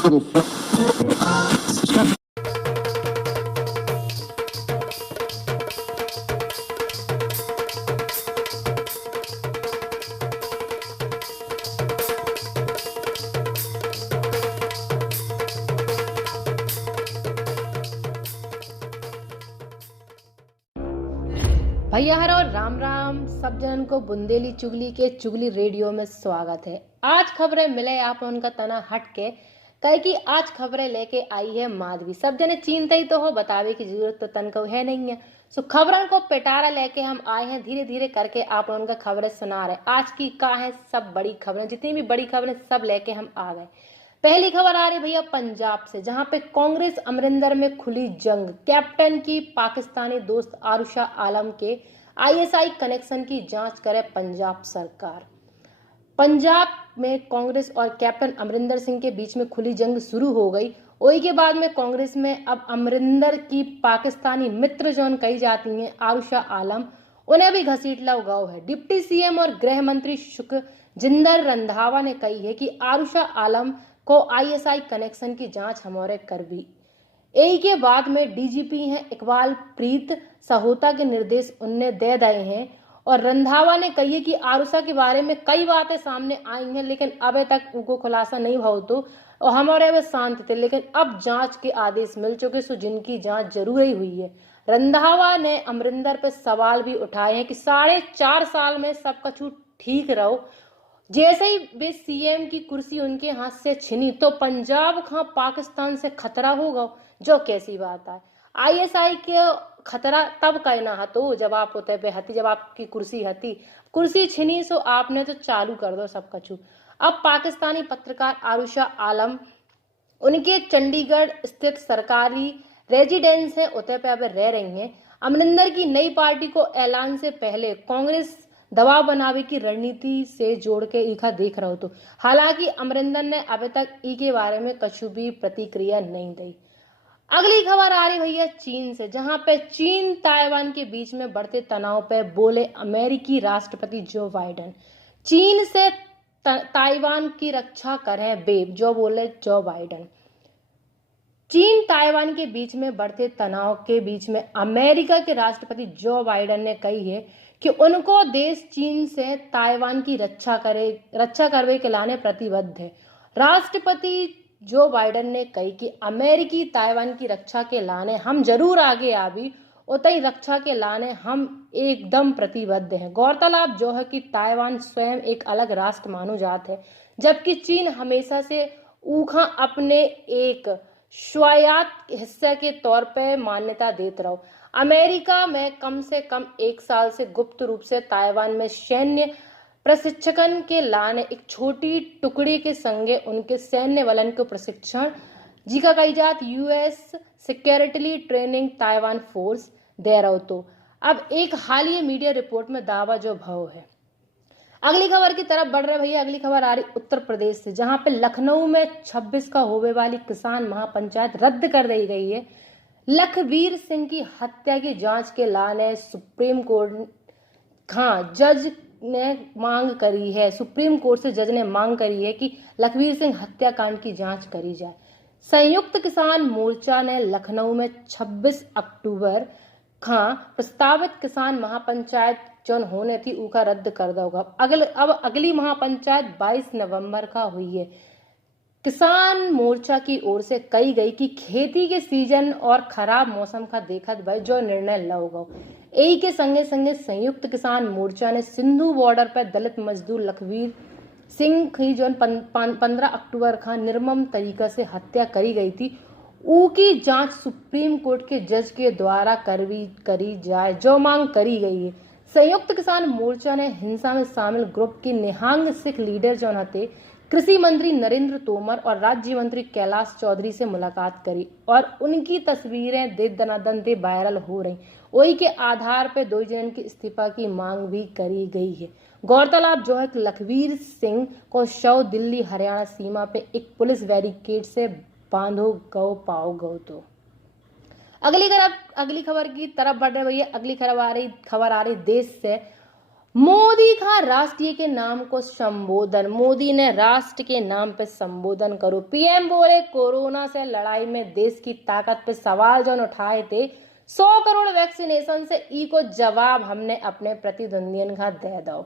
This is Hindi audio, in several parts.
भैया हर और राम राम सब जन को बुंदेली चुगली के चुगली रेडियो में स्वागत है। आज खबरें मिले आप उनका तना हट के कहे कि आज खबरें लेके आई है माधवी। सब जने चिंता ही तो हो, बतावे की जरूरत तो तन को है नहीं है। सो खबरों को पिटारा लेके हम आए हैं, धीरे धीरे करके आप उनका खबरें सुना रहे। आज की का है सब बड़ी खबरें, जितनी भी बड़ी खबरें सब लेके हम आ गए। पहली खबर आ रही भैया पंजाब से, जहां पे कांग्रेस अमरिंदर में खुली जंग। कैप्टन की पाकिस्तानी दोस्त आरुषा आलम के आईएसआई कनेक्शन की जांच करे पंजाब सरकार। पंजाब में कांग्रेस और कैप्टन अमरिंदर सिंह के बीच में खुली जंग शुरू हो गई। वही के बाद में कांग्रेस में अब अमरिंदर की पाकिस्तानी मित्र जोन कही जाती हैं आरुषा आलम, उन्हें भी घसीटला उगाव है। डिप्टी सीएम और गृह मंत्री सुखजिंदर रंधावा ने कही है कि आरुषा आलम को आईएसआई कनेक्शन की जांच हमारे कर भी। यही के बाद में डीजीपी हैं इकबाल प्रीत सहोता के निर्देश उन्हें दे दिए हैं। और रंधावा ने कही है कि आरुषा के बारे में कई बातें सामने आई हैं, लेकिन अभी तक उनको खुलासा नहीं हुआ तो और हमारे वे शांत थे, लेकिन अब जांच के आदेश मिल चुके सो जिनकी जांच जरूर ही हुई है। रंधावा ने अमरिंदर पर सवाल भी उठाए हैं कि 4.5 साल में सब कुछ ठीक रहो, जैसे ही वे सीएम की कुर्सी उनके हाथ से छिनी तो पंजाब का पाकिस्तान से खतरा होगा, जो कैसी बात है। आईएसआई के खतरा तब कहना हतो जब आप होते पे हती, जब आपकी कुर्सी छिनी सो आपने तो चालू कर दो सब कछु। अब पाकिस्तानी पत्रकार आरुषा आलम उनके चंडीगढ़ स्थित सरकारी रेजिडेंस है उतर पे अब रह रही हैं। अमरिंदर की नई पार्टी को ऐलान से पहले कांग्रेस दबाव बनावे की रणनीति से जोड़ के ईखा देख रहा हो तो, हालांकि अमरिंदर ने अभी तक ई के बारे में कछु भी प्रतिक्रिया नहीं दी। अगली खबर आ रही भैया चीन से, जहां पे चीन ताइवान के बीच में बढ़ते तनाव पे बोले अमेरिकी राष्ट्रपति जो बाइडेन। चीन से ताइवान की रक्षा करें बेब, जो बोले जो बाइडेन। चीन ताइवान के बीच में बढ़ते तनाव के बीच में अमेरिका के राष्ट्रपति जो बाइडेन ने कही है कि उनको देश चीन से ताइवान की रक्षा करवे के लाने प्रतिबद्ध है। राष्ट्रपति जो बाइडेन ने कही कि अमेरिकी ताइवान की रक्षा के लाने हम जरूर आगे आवी, उतई रक्षा के लाने हम एकदम प्रतिबद्ध हैं। गौरतलब जो है कि ताइवान स्वयं एक अलग राष्ट्र मानो जात है, जबकि चीन हमेशा से ऊखा अपने एक स्वायत्त हिस्से के तौर पर मान्यता देते रहो। अमेरिका में कम से कम 1 साल से गुप्त रूप से ताइवान में सैन्य प्रशिक्षण के लाने एक छोटी टुकड़ी के संगे उनके सैन्य बलन को प्रशिक्षण जिका कही जात US security training Taiwan force दे रहो तो। अब एक हालिया मीडिया रिपोर्ट में दावा जो भाव है। अगली खबर की तरफ बढ़ रहे भैया। अगली खबर आ रही उत्तर प्रदेश से, जहां पे लखनऊ में 26 का होने वाली किसान महापंचायत रद्द कर दी गई है। लखबीर सिंह की हत्या की जांच के लाने सुप्रीम कोर्ट जज ने मांग करी है। सुप्रीम कोर्ट से जज ने मांग करी है कि लखबीर सिंह हत्याकांड की जांच करी जाए। संयुक्त किसान मोर्चा ने लखनऊ में 26 अक्टूबर प्रस्तावित किसान महापंचायत जो होने थी उका रद्द कर दो। अब अगली महापंचायत 22 नवंबर का हुई है। किसान मोर्चा की ओर से कही गई कि खेती के सीजन और खराब मौसम का देखत भाई जो निर्णय लोगा। यही के संगे संगे संयुक्त किसान मोर्चा ने सिंधु बॉर्डर पर दलित मजदूर लखबीर सिंह की जो 15 अक्टूबर का निर्मम तरीका से हत्या करी गई थी, उकी जांच सुप्रीम कोर्ट के जज के द्वारा करी जाए, जो मांग करी गई है। संयुक्त किसान मोर्चा ने हिंसा में शामिल ग्रुप के निहंग सिख लीडर जो थे कृषि मंत्री नरेंद्र तोमर और राज्य मंत्री कैलाश चौधरी से मुलाकात करी और उनकी तस्वीरें दे दनादन दे वायरल हो रही। वही के आधार पर 2 जन की इस्तीफा की मांग भी करी गई है। गौरतलब जो है कि लखबीर सिंह को शव दिल्ली हरियाणा सीमा पे एक पुलिस बैरिकेड से बांधो गौ पाओ गौ तो। अगली खबर की तरफ बढ़ रहे भैया। अगली खबर आ रही देश से। मोदी का राष्ट्रीय के नाम को संबोधन, मोदी ने राष्ट्र के नाम पे संबोधन करो। पीएम बोले कोरोना से लड़ाई में देश की ताकत पे सवाल जो उठाए थे 100 करोड़ वैक्सीनेशन से ई को जवाब हमने अपने प्रतिद्वंदियों का दे दो।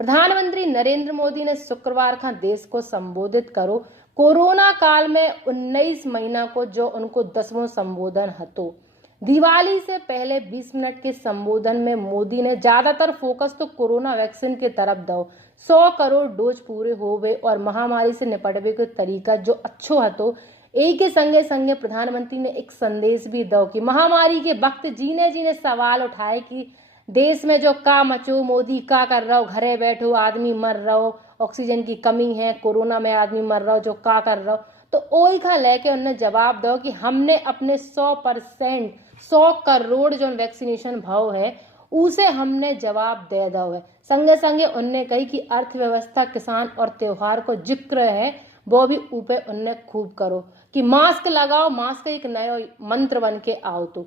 प्रधानमंत्री नरेंद्र मोदी ने शुक्रवार का देश को संबोधित करो कोरोना काल में 19 महीना को जो उनको 10वां संबोधन हतो। दिवाली से पहले 20 मिनट के संबोधन में मोदी ने ज्यादातर फोकस तो कोरोना वैक्सीन की तरफ दो। 100 करोड़ डोज पूरे हो गए और महामारी से निपटने का तरीका जो अच्छो हतो। एक के संगे संगे प्रधानमंत्री ने एक संदेश भी दो कि महामारी के वक्त जीने जीने सवाल उठाए कि देश में जो का मचो मोदी का कर रहा हो, घरे बैठो आदमी मर रहा हो, ऑक्सीजन की कमी है, कोरोना में आदमी मर रहा हो, जो का कर रहा हो। तो ओई का लेके उन्होंने जवाब दो कि हमने अपने 100% 100 करोड़ जो वैक्सीनेशन भाव है उसे हमने जवाब दे दो है। संगे संगे उनने कही कि अर्थव्यवस्था, किसान और त्योहार को जिक्र है वो भी ऊपर उनने खूब करो कि मास्क लगाओ, मास्क एक नया मंत्र बन के आओ। तो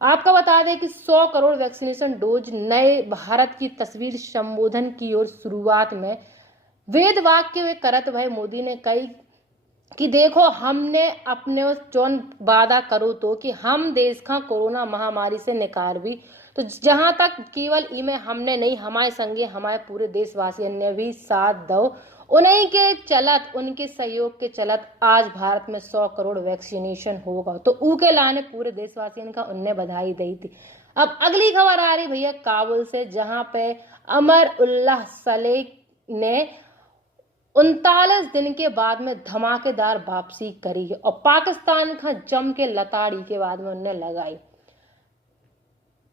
आपको बता दें कि 100 करोड़ वैक्सीनेशन डोज नए भारत की तस्वीर संबोधन की ओर शुरुआत में वेद वाक्य वे करत भाई मोदी ने कही कि देखो हमने अपने जौन वादा करो तो कि हम देश का कोरोना महामारी से निकार भी। तो जहां तक केवल इमे हमने नहीं, हमारे संगे हमारे पूरे देशवासियों ने भी साथ दो। उन्हीं के चलत, उनके सहयोग के चलत आज भारत में 100 करोड़ वैक्सीनेशन होगा। तो ऊके लाने पूरे देशवासियों का उनने बधाई दी थी। अब अगली खबर आ रही भैया काबुल से, जहां पे अमर उल्लाह सलेह ने 39 दिन के बाद में धमाकेदार वापसी करी है और पाकिस्तान का जम के लताड़ी के बाद में उन्हें लगाई।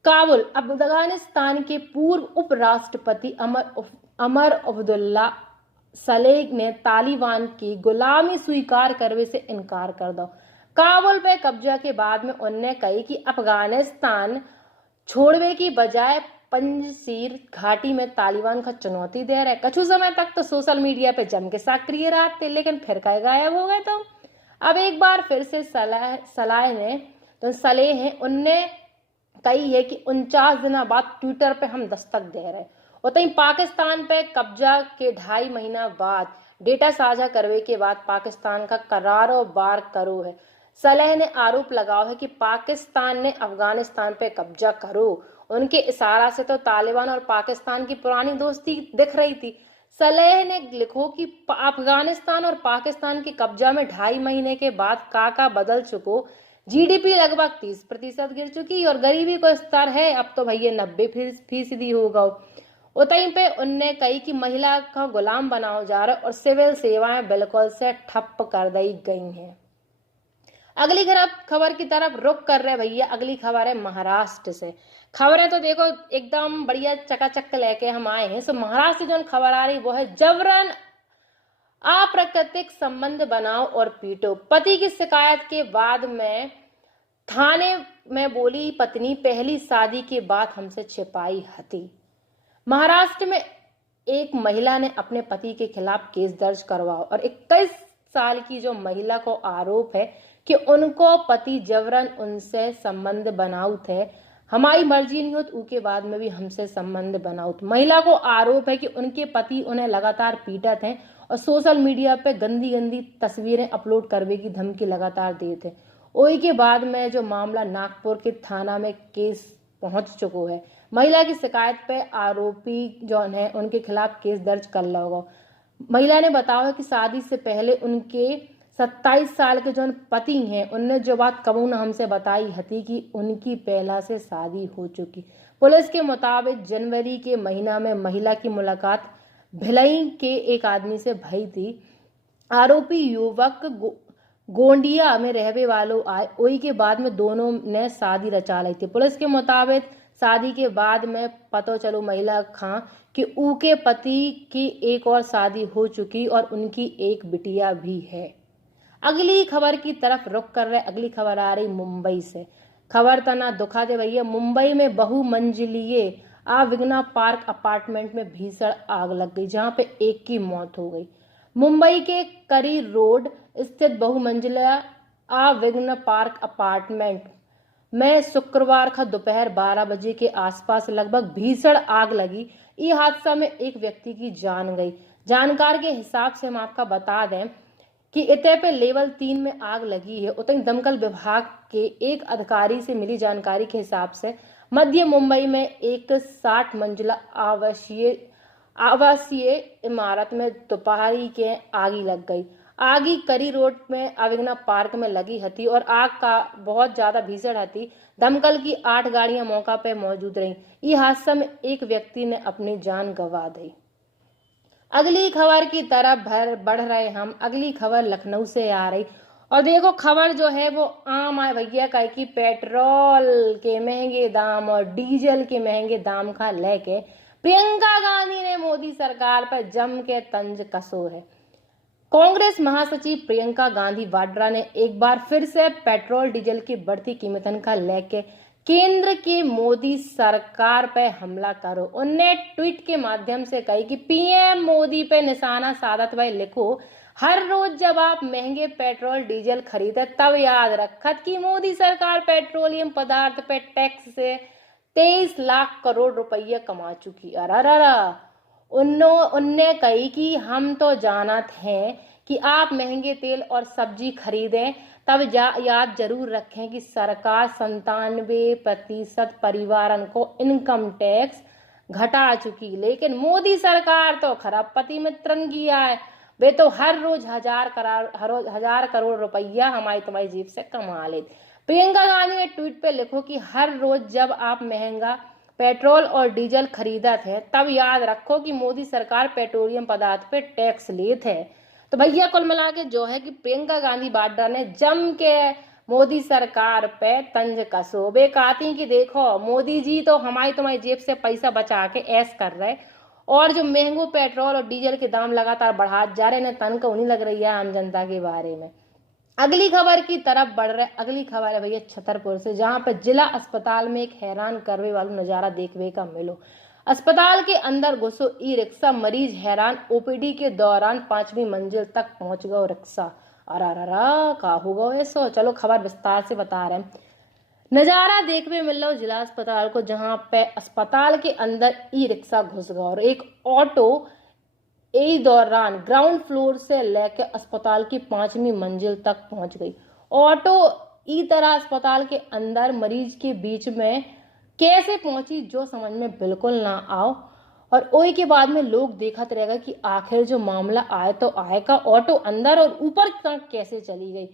काबुल अफगानिस्तान के पूर्व उपराष्ट्रपति अमर अब्दुल्ला सलेह ने तालिबान की गुलामी स्वीकार करने से इनकार कर दो। काबुल पे कब्जा के बाद में उन्होंने कही कि अफगानिस्तान छोड़ने की बजाय पंजशीर घाटी में तालिबान का चुनौती दे रहा है। कुछ समय तक तो सोशल मीडिया पे जम के सक्रिय रहे थे, लेकिन फिर कहीं गायब हो गए। तो अब एक बार फिर से सलेह हैं उनने कही है कि 49 दिन बाद ट्विटर पे हम दस्तक दे रहे हैं। और तहीं पाकिस्तान पे कब्जा के 2.5 महीना बाद डेटा साझा करने के बाद पाकिस्तान का कारोबार करो है। सलेह ने आरोप लगाया है कि पाकिस्तान ने अफगानिस्तान पे कब्जा करो। उनके इशारा से तो तालिबान और पाकिस्तान की पुरानी दोस्ती दिख रही थी। सलेह ने लिखो कि अफगानिस्तान और पाकिस्तान के कब्जा में 2.5 महीने के बाद काका बदल चुको। जीडीपी लगभग 30% गिर चुकी और गरीबी को स्तर है अब तो भैया 90% होगा। उतहीं पे उनने कही कि महिला का गुलाम बनाओ जा रहा और सिविल सेवाएं बिल्कुल से ठप कर दी गई हैं। अगली खबर की तरफ रुख कर रहे भैया। अगली खबर है महाराष्ट्र से। खबरें तो देखो एकदम बढ़िया चकाचक लेके हम आए हैं। सो महाराष्ट्र से जो खबर आ रही वो है जबरन अप्राकृतिक संबंध बनाओ और पीटो। पति की शिकायत के बाद में थाने में बोली पत्नी पहली शादी के बाद हमसे छिपाई हती। महाराष्ट्र में एक महिला ने अपने पति के खिलाफ केस दर्ज करवाओ और 21 साल की जो महिला को आरोप है कि उनको पति जबरन उनसे संबंध बनाऊ थे। हमारी मर्जी नहीं होती उसके बाद में भी हमसे संबंध बनाऊ। महिला को आरोप है कि उनके पति उन्हें लगातार पीटत हैं और सोशल मीडिया पे गंदी गंदी तस्वीरें अपलोड करने की धमकी लगातार देते हैं। ओई के बाद में जो मामला नागपुर के थाना में केस पहुंच चुका है। महिला की शिकायत पे आरोपी जो है उनके खिलाफ केस दर्ज कर लिया होगा। महिला ने बताया कि शादी से पहले उनके 27 साल के जो पति हैं उनने जो बात कबून हमसे बताई हती कि उनकी पहला से शादी हो चुकी। पुलिस के मुताबिक जनवरी के महीना में महिला की मुलाकात भिलाई के एक आदमी से भई थी। आरोपी युवक गोंडिया में रहने वालों आए। ओई के बाद में दोनों ने शादी रचा ली थी। पुलिस के मुताबिक शादी के बाद में पता चलो महिला खां कि उनके पति की एक और शादी हो चुकी और उनकी एक बिटिया भी है। अगली खबर की तरफ रुख कर रहे। अगली खबर आ रही मुंबई से। खबर तना दुखा दे भैया। मुंबई में बहुमंजिलीय विग्ना पार्क अपार्टमेंट में भीषण आग लग गई जहां पे एक की मौत हो गई। मुंबई के करी रोड स्थित बहुमंजिला विग्ना पार्क अपार्टमेंट में शुक्रवार का दोपहर 12 बजे के आसपास लगभग भीषण आग लगी ये हादसा में एक व्यक्ति की जान गई। जानकार के हिसाब से हम आपका बता दें कि इतने पे लेवल 3 में आग लगी है। उतनी दमकल विभाग के एक अधिकारी से मिली जानकारी के हिसाब से मध्य मुंबई में एक 60 मंजिला आवासीय इमारत में दोपहरी के आगी लग गई। आगी करी रोड में अविग्ना पार्क में लगी हती और आग का बहुत ज्यादा भीषण हती। दमकल की 8 गाड़ियां मौका पे मौजूद रहीं। इस हादसा में एक व्यक्ति ने अपनी जान गंवा दी। अगली खबर की तरफ बढ़ रहे हम। अगली खबर लखनऊ से आ रही और देखो खबर जो है वो आम है भैया का कि पेट्रोल के महंगे दाम और डीजल के महंगे दाम का लेके प्रियंका गांधी ने मोदी सरकार पर जम के तंज कसो है। कांग्रेस महासचिव प्रियंका गांधी वाड्रा ने एक बार फिर से पेट्रोल डीजल की बढ़ती कीमतन का लेके केंद्र की मोदी सरकार पे हमला करो। उनने ट्वीट के माध्यम से कही कि पीएम मोदी पे निशाना साधत भाई लिखो, हर रोज जब आप महंगे पेट्रोल डीजल खरीदे तब याद रखत कि मोदी सरकार पेट्रोलियम पदार्थ पे टैक्स से 23 लाख करोड़ रुपया कमा चुकी। अरे उनने कही कि हम तो जानत हैं कि आप महंगे तेल और सब्जी खरीदें, तब याद जरूर रखें कि सरकार 97% परिवारन को इनकम टैक्स घटा चुकी, लेकिन मोदी सरकार तो खरबपति मित्रन की है। वे तो हर रोज हजार करोड़ रुपया हमारी तुम्हारी जेब से कमा ले। प्रियंका गांधी ने ट्वीट पे लिखो कि हर रोज जब आप महंगा पेट्रोल और डीजल खरीदत है तब याद रखो कि मोदी सरकार पेट्रोलियम पदार्थ पे टैक्स लेत है। तो भैया कुल मिला के जो है कि प्रियंका गांधी वाड्रा ने जम के मोदी सरकार पे तंज कसो। वे कहती कि देखो मोदी जी तो हमारी तुम्हारी जेब से पैसा बचा के ऐश कर रहे और जो महंगो पेट्रोल और डीजल के दाम लगातार बढ़ा जा रहे हैं, तन को नहीं लग रही है आम जनता के बारे में। अगली खबर की तरफ बढ़ रहे। अगली खबर है भैया छतरपुर से, जहां पर जिला अस्पताल में एक हैरान करने वाला नजारा देखने का मिलो। अस्पताल के अंदर घुसो ई रिक्शा, मरीज हैरान। ओपीडी के दौरान 5वीं मंजिल तक पहुंच गया रिक्शा। अरा का होगा ऐसो। चलो खबर विस्तार से बता रहे हैं। नजारा देखने मिल रहा जिला अस्पताल को, जहां पे अस्पताल के अंदर ई रिक्शा घुस गया और एक ऑटो इस दौरान ग्राउंड फ्लोर से लेकर अस्पताल की 5वीं मंजिल तक पहुंच गई। ऑटो इस तरह अस्पताल के अंदर मरीज के बीच में कैसे पहुंची जो समझ में बिल्कुल ना आओ। और ओई के बाद में लोग देखते रहेगा कि आखिर जो मामला आए तो आए का, ऑटो अंदर और ऊपर तक कैसे चली गई।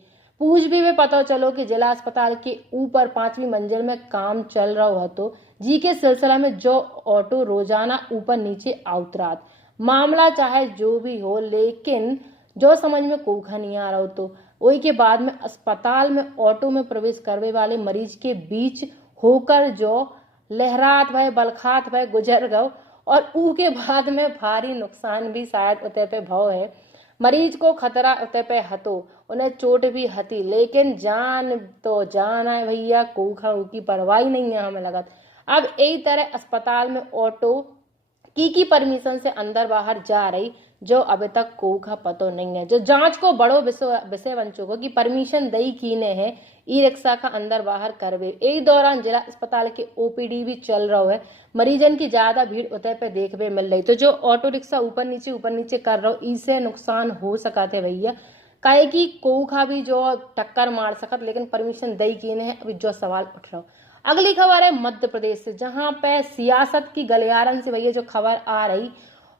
पूछ भी पता चलो कि जिला अस्पताल के ऊपर 5वीं मंजिल में काम चल रहा हुआ तो जी के सिलसिला में जो ऑटो रोजाना ऊपर नीचे उतरात। मामला चाहे जो भी हो, लेकिन जो समझ में कोखा नहीं आ रहा हो तो वही के बाद में अस्पताल में ऑटो में प्रवेश करने वाले मरीज के बीच होकर जो लहरात भय बलखात भय गुजर गए और ऊ के बाद में भारी नुकसान भी शायद उते पे भाव है। मरीज को खतरा उते पे हतो, उन्हें चोट भी हती, लेकिन जान तो जान है भैया, कोखा की परवाही नहीं है हमें लगत। अब यही तरह अस्पताल में ऑटो की परमिशन से अंदर बाहर जा रही जो अभी तक कोखा पतो नहीं है। जो जांच को बड़ो विषय बन चुको कि परमिशन दई की ने है ई रिक्शा का अंदर बाहर करवे। एक दौरान जिला अस्पताल के ओपीडी भी चल रहा है, मरीजन की ज्यादा भीड़ उतर पे देखने मिल रही। तो जो ऑटो रिक्शा ऊपर नीचे कर रहा हो, इससे नुकसान हो सका थे भैया, काहे की कोखा भी जो टक्कर मार सकत, लेकिन परमिशन दई की ने है अभी जो सवाल उठ रहा हो। अगली खबर है मध्य प्रदेश से, जहां पे सियासत की गलियारन से भैया जो खबर आ रही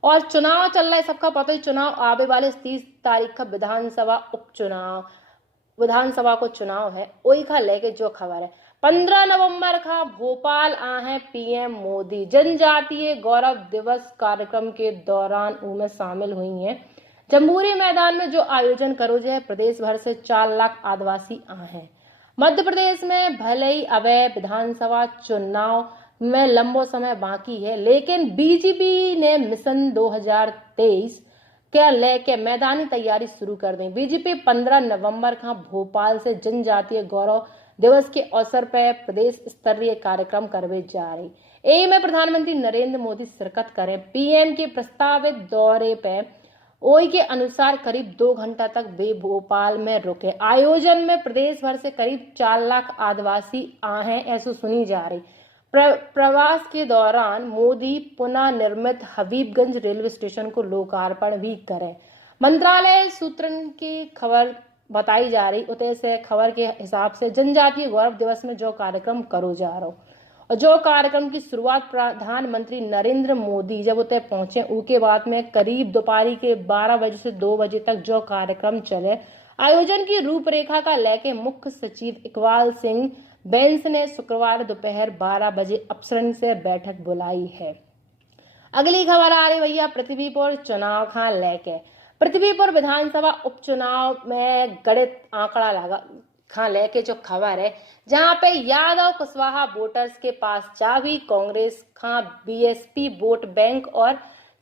और चुनाव चल रहा है, सबका पता ही चुनाव आने वाले 30 तारीख का विधानसभा को चुनाव है। वही का लेके जो खबर है 15 नवंबर का भोपाल आए पीएम मोदी। जनजातीय गौरव दिवस कार्यक्रम के दौरान उनमें शामिल हुई हैं। जम्बूरी मैदान में जो आयोजन करो जो है, प्रदेश भर से 4 लाख आदिवासी आए हैं। मध्य प्रदेश में भले ही अवैध विधानसभा चुनाव में लंबो समय बाकी है, लेकिन बीजेपी ने मिशन 2023 के लेके मैदानी तैयारी शुरू कर दी। बीजेपी 15 नवंबर का भोपाल से जनजातीय गौरव दिवस के अवसर पर प्रदेश स्तरीय कार्यक्रम करवे जा रही। यही में प्रधानमंत्री नरेंद्र मोदी शिरकत करें। पीएम के प्रस्तावित दौरे पे ओई के अनुसार करीब 2 घंटा तक वे भोपाल में रुके। आयोजन में प्रदेश भर से करीब 4 लाख आदिवासी आए हैं, ऐसा सुनी जा रही। प्रवास के दौरान मोदी पुनः निर्मित हबीबगंज रेलवे स्टेशन को लोकार्पण भी करें। मंत्रालय सूत्रन की खबर बताई जा रही उते से खबर के हिसाब से जनजातीय गौरव दिवस में जो कार्यक्रम करो जा रहा और जो कार्यक्रम की शुरुआत प्रधानमंत्री नरेंद्र मोदी जब उते पहुंचे उसके बाद में करीब दोपहर के 12 बजे से 2 बजे तक जो कार्यक्रम चले, आयोजन की रूपरेखा का लेके मुख्य सचिव इकबाल सिंह बैंस ने शुक्रवार दोपहर 12 बजे अफसरन से बैठक बुलाई है। अगली खबर आ रही भैया पृथ्वीपुर चुनाव खां लेके। पृथ्वीपुर विधानसभा उपचुनाव में गणित आंकड़ा लगा खां लेके जो खबर है, जहां पे यादव कुशवाहा वोटर्स के पास चाबी, कांग्रेस खां बीएसपी वोट बैंक और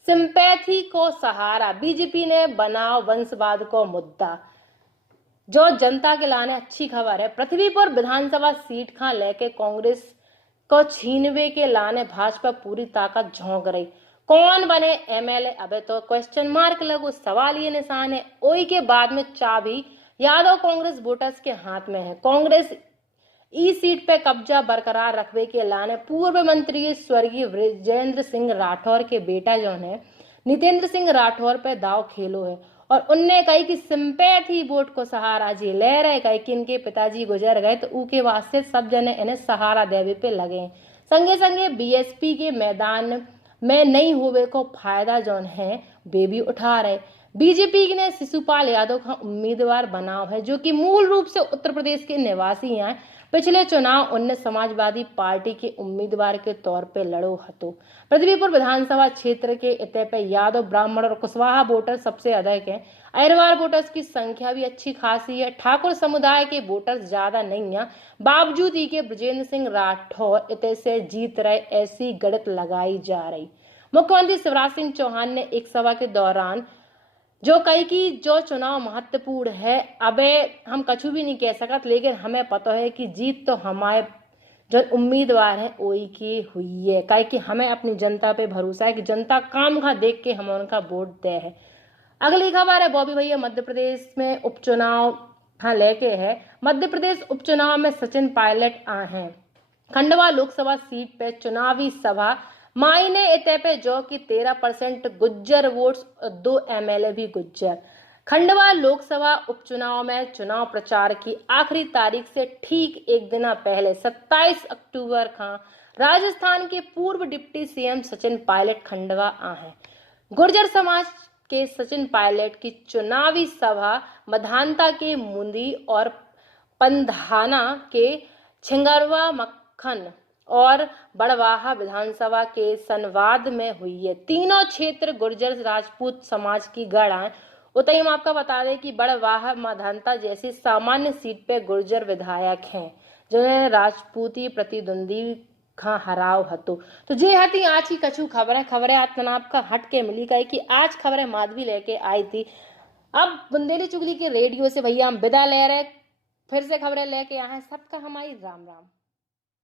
सिंपैथी को सहारा, बीजेपी ने बनाओ वंशवाद को मुद्दा। जो जनता के लाने अच्छी खबर है। पृथ्वीपुर विधानसभा सीट खां लेके कांग्रेस को छीनवे के लाने भाजपा पूरी ताकत झोंक रही। कौन बने एमएलए अबे तो क्वेश्चन मार्क लगो, सवाल ये निशान है। ओई के बाद में चाबी यादव कांग्रेस वोटर्स के हाथ में है। कांग्रेस ई सीट पे कब्जा बरकरार रखने के लाने पूर्व मंत्री स्वर्गीय विजेंद्र सिंह राठौर के बेटा जो है नितेंद्र सिंह राठौर पे दाव खेलो है और उनने कही कि सिंपैथी वोट को सहारा जी ले रहे, कही कि इनके पिताजी गुजर गए तो उनके वास्ते सब जने इन्हें सहारा देवे पे लगे। संगे संगे बीएसपी के मैदान में नहीं हुए को फायदा जो है वे भी उठा रहे। बीजेपी ने शिशुपाल यादव का उम्मीदवार बनाव है, जो कि मूल रूप से उत्तर प्रदेश के निवासी हैं। पिछले चुनाव उनने समाजवादी पार्टी के उम्मीदवार के तौर पे लड़ो हतो। पृथ्वीपुर विधानसभा क्षेत्र के इतने पे यादव, ब्राह्मण और कुशवाहा वोटर सबसे अधिक हैं। अहिरवार वोटर्स की संख्या भी अच्छी खासी है। ठाकुर समुदाय के वोटर्स ज्यादा नहीं है, बावजूद ही के ब्रजेंद्र सिंह राठौर इतने से जीत रहे, ऐसी गणित लगाई जा रही। मुख्यमंत्री शिवराज सिंह चौहान ने एक सभा के दौरान जो कही कि जो चुनाव महत्वपूर्ण है, अबे हम कछु भी नहीं कह सकते, लेकिन हमें पता है कि जीत तो हमारे जो उम्मीदवार हैं वही की हुई है। कहे कि हमें अपनी जनता पे भरोसा है कि जनता काम का देख के हम उनका वोट दे है। अगली खबर है बॉबी भैया मध्य प्रदेश में उपचुनाव हाँ लेके है। मध्य प्रदेश उपचुनाव में सचिन पायलट आए हैं। खंडवा लोकसभा सीट पे चुनावी सभा मायने इतने पे जो कि 13% गुज्जर वोट्स, 2 एमएलए भी गुज्जर। खंडवा लोकसभा उपचुनाव में चुनाव प्रचार की आखिरी तारीख से ठीक एक दिन पहले 27 अक्टूबर का राजस्थान के पूर्व डिप्टी सीएम सचिन पायलट खंडवा आए हैं। गुर्जर समाज के सचिन पायलट की चुनावी सभा मधानता के मुंदी और पंधाना के छिंगरवा मक्खन और बड़वाहा विधानसभा के संवाद में हुई है। तीनों क्षेत्र गुर्जर राजपूत समाज की गढ़ है। उतई हम आपका बता दें कि बड़वाहा मधानता जैसी सामान्य सीट पे गुर्जर विधायक हैं, जिन्हें राजपूती प्रतिद्वंदी का हराव हतो। तो जे हती आज की कछु खबरें आज तनाव का हट के मिली गई कि आज खबरें माधवी लेके आई थी। अब बुंदेली चुगली के रेडियो से भैया हम विदा ले रहे, फिर से खबरें लेके आए हैं। सबका हमारी राम राम।